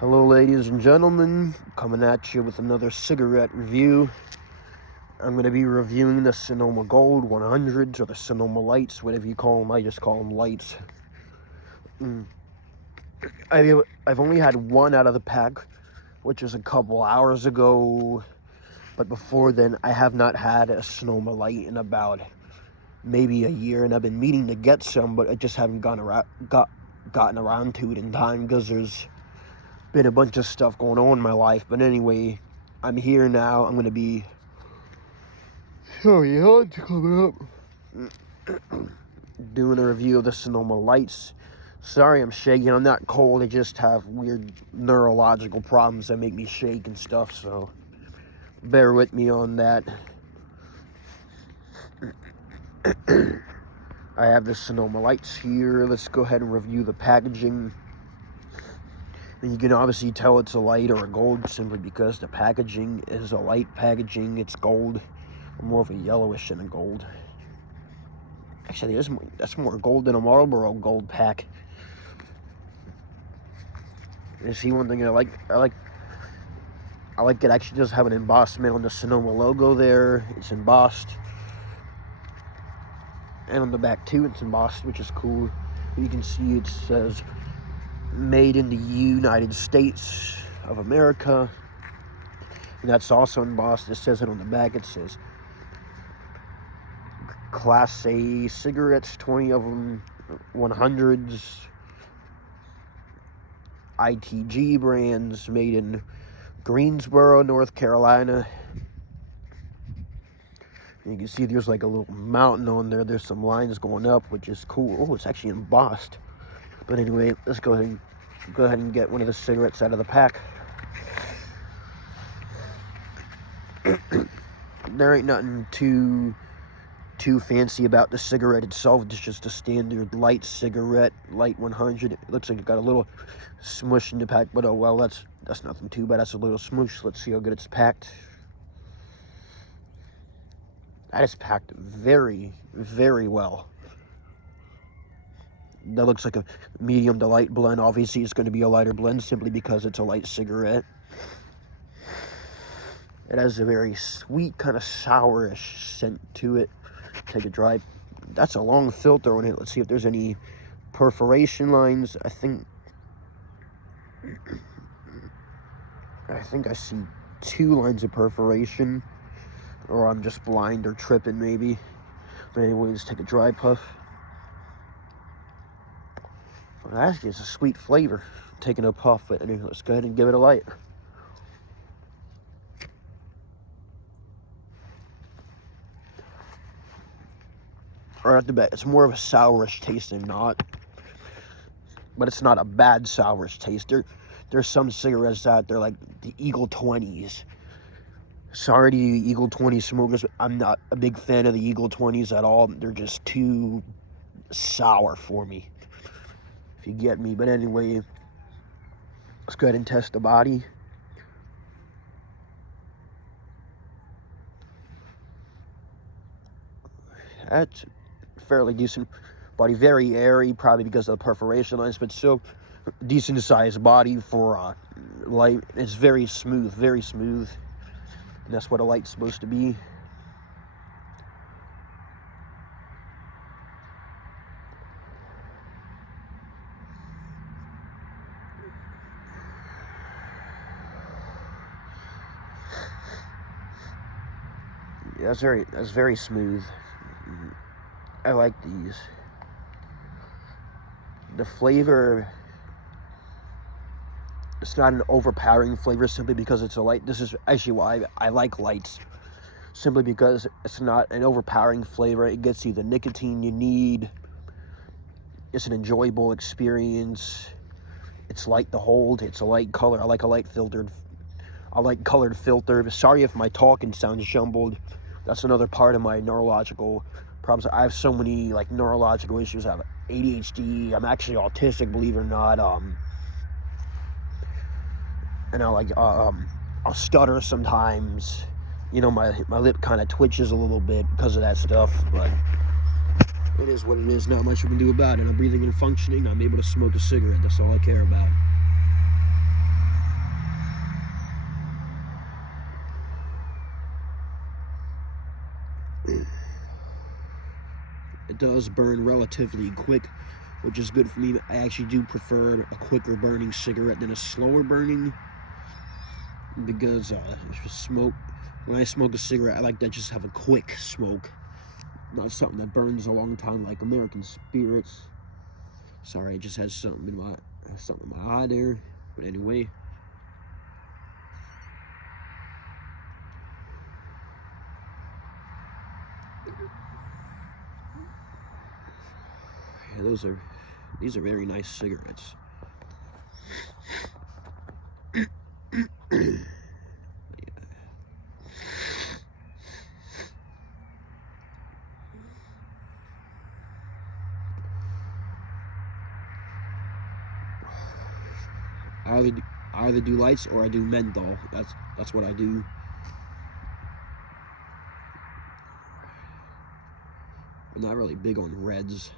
Hello ladies and gentlemen, coming at you with another cigarette review. I'm going to be reviewing the Sonoma Gold 100s or the Sonoma Lights, whatever you call them. I just call them lights. I've only had one out of the pack, which is a couple hours ago. But before then, I have not had a Sonoma Light in about maybe a year, and I've been meaning to get some, but I just haven't gotten around to it in time because there's been a bunch of stuff going on in my life. But anyway, I'm here now. I'm gonna be sorry, it's coming up. Doing a review of the Sonoma Lights. Sorry I'm shaking. I'm not cold. I just have weird neurological problems that make me shake and stuff, so bear with me on that. I have the Sonoma Lights here. Let's go ahead and review the packaging. And you can obviously tell it's a light or a gold simply because the packaging is a light packaging. It's gold, more of a yellowish than a gold. Actually, that's more gold than a Marlboro gold pack. You see, one thing I like it actually does have an embossment on the Sonoma logo there. It's embossed, and on the back too, it's embossed, which is cool. You can see it says made in the United States of America, and that's also embossed. It says it on the back. It says Class A cigarettes, 20 of them, 100s, ITG brands, made in Greensboro, North Carolina. And you can see there's like a little mountain on there. There's some lines going up, which is cool. Oh, it's actually embossed. But anyway, let's go ahead and get one of the cigarettes out of the pack. There ain't nothing too fancy about the cigarette itself. It's just a standard light cigarette, Light 100. It looks like it got a little smush in the pack, but oh well, that's nothing too bad. That's a little smoosh. Let's see how good it's packed. That is packed very, very well. That looks like a medium to light blend. Obviously, it's going to be a lighter blend simply because it's a light cigarette. It has a very sweet, kind of sourish scent to it. Take a dry. That's a long filter on it. Let's see if there's any perforation lines. I think I see 2 lines of perforation, or I'm just blind or tripping maybe. But anyways, take a dry puff. Actually, it's a sweet flavor. Taking a puff, but anyway, let's go ahead and give it a light. Right off the bat, it's more of a sourish taste than not, but it's not a bad sourish taste. There's some cigarettes out there like the Eagle 20s. Sorry to you Eagle 20 smokers, I'm not a big fan of the Eagle 20s at all. They're just too sour for me, if you get me. But anyway, let's go ahead and test the body. That's fairly decent body, very airy, probably because of the perforation lines, but still decent sized body for light. It's very smooth, and that's what a light's supposed to be. Yeah, that's very smooth. I like these. The flavor, it's not an overpowering flavor simply because it's a light. This is actually why I like lights, simply because it's not an overpowering flavor. It gets you the nicotine you need. It's an enjoyable experience. It's light to hold. It's a light color. I like colored filter. Sorry if my talking sounds jumbled. That's another part of my neurological problems. I have so many like neurological issues. I have ADHD. I'm actually autistic, believe it or not. And I'll stutter sometimes. You know, my lip kind of twitches a little bit because of that stuff. But it is what it is. Not much we can do about it. I'm breathing and functioning. I'm able to smoke a cigarette. That's all I care about. does burn relatively quick, which is good for me. I actually do prefer a quicker burning cigarette than a slower burning, because when I smoke a cigarette, I like to just have a quick smoke, not something that burns a long time like American Spirits. Sorry, I just had something in my eye there, but anyway. Yeah, these are very nice cigarettes. I either do lights or I do menthol. That's what I do. I'm not really big on reds.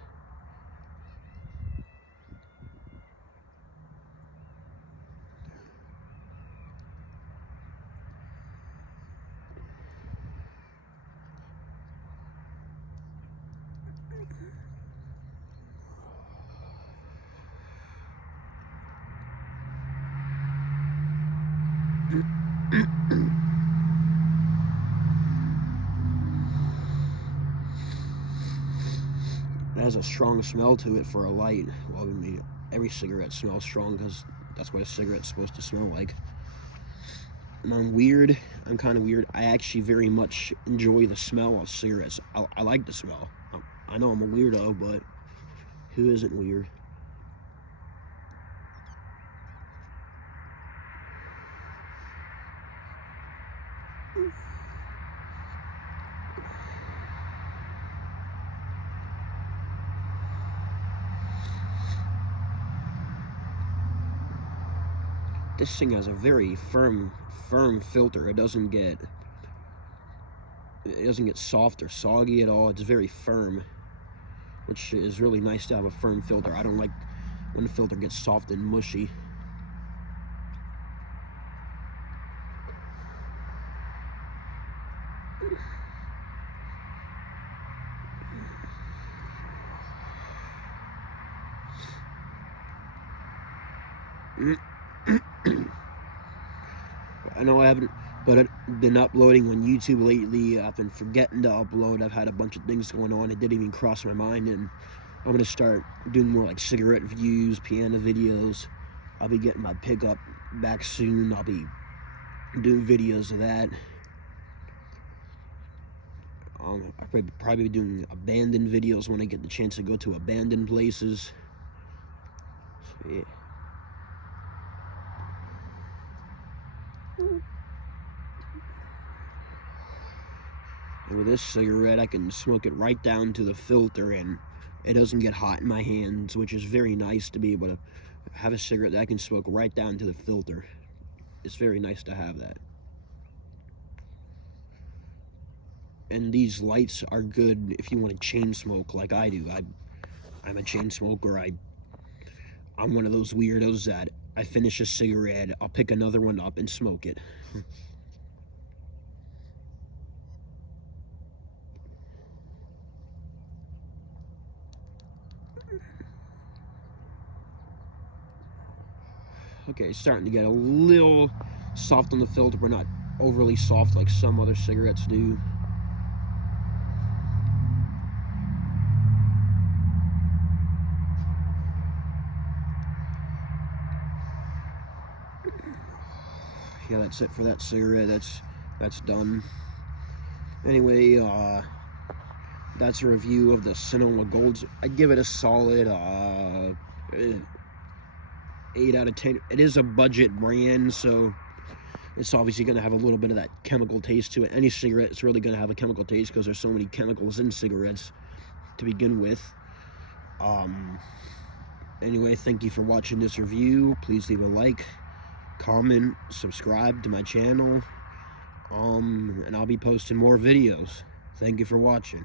It has a strong smell to it for a light. Well, I mean, every cigarette smells strong because that's what a cigarette's supposed to smell like. And I'm weird. I'm kind of weird. I actually very much enjoy the smell of cigarettes. I like the smell. I know I'm a weirdo, but who isn't weird? This thing has a very firm filter. It doesn't get soft or soggy at all. It's very firm, which is really nice to have a firm filter. I don't like when the filter gets soft and mushy. I know I haven't been uploading on YouTube lately. I've been forgetting to upload. I've had a bunch of things going on. It didn't even cross my mind, and I'm gonna start doing more like cigarette reviews, piano videos. I'll be getting my pickup back soon. I'll be doing videos of that. I'll probably be doing abandoned videos when I get the chance to go to abandoned places. So, yeah. And with this cigarette, I can smoke it right down to the filter, and it doesn't get hot in my hands, which is very nice to be able to have a cigarette that I can smoke right down to the filter. It's very nice to have that. And these lights are good if you want to chain smoke like I do. I'm a chain smoker. I'm one of those weirdos that I finish a cigarette, I'll pick another one up and smoke it. Okay, it's starting to get a little soft on the filter, but not overly soft like some other cigarettes do. Yeah, that's it for that cigarette. That's done. Anyway, that's a review of the Sonoma Golds. I'd give it a solid 8 out of 10. It is a budget brand, so it's obviously going to have a little bit of that chemical taste to it. Any cigarette is really going to have a chemical taste because there's so many chemicals in cigarettes to begin with. Anyway, thank you for watching this review. Please leave a like, comment, subscribe to my channel, and I'll be posting more videos. Thank you for watching.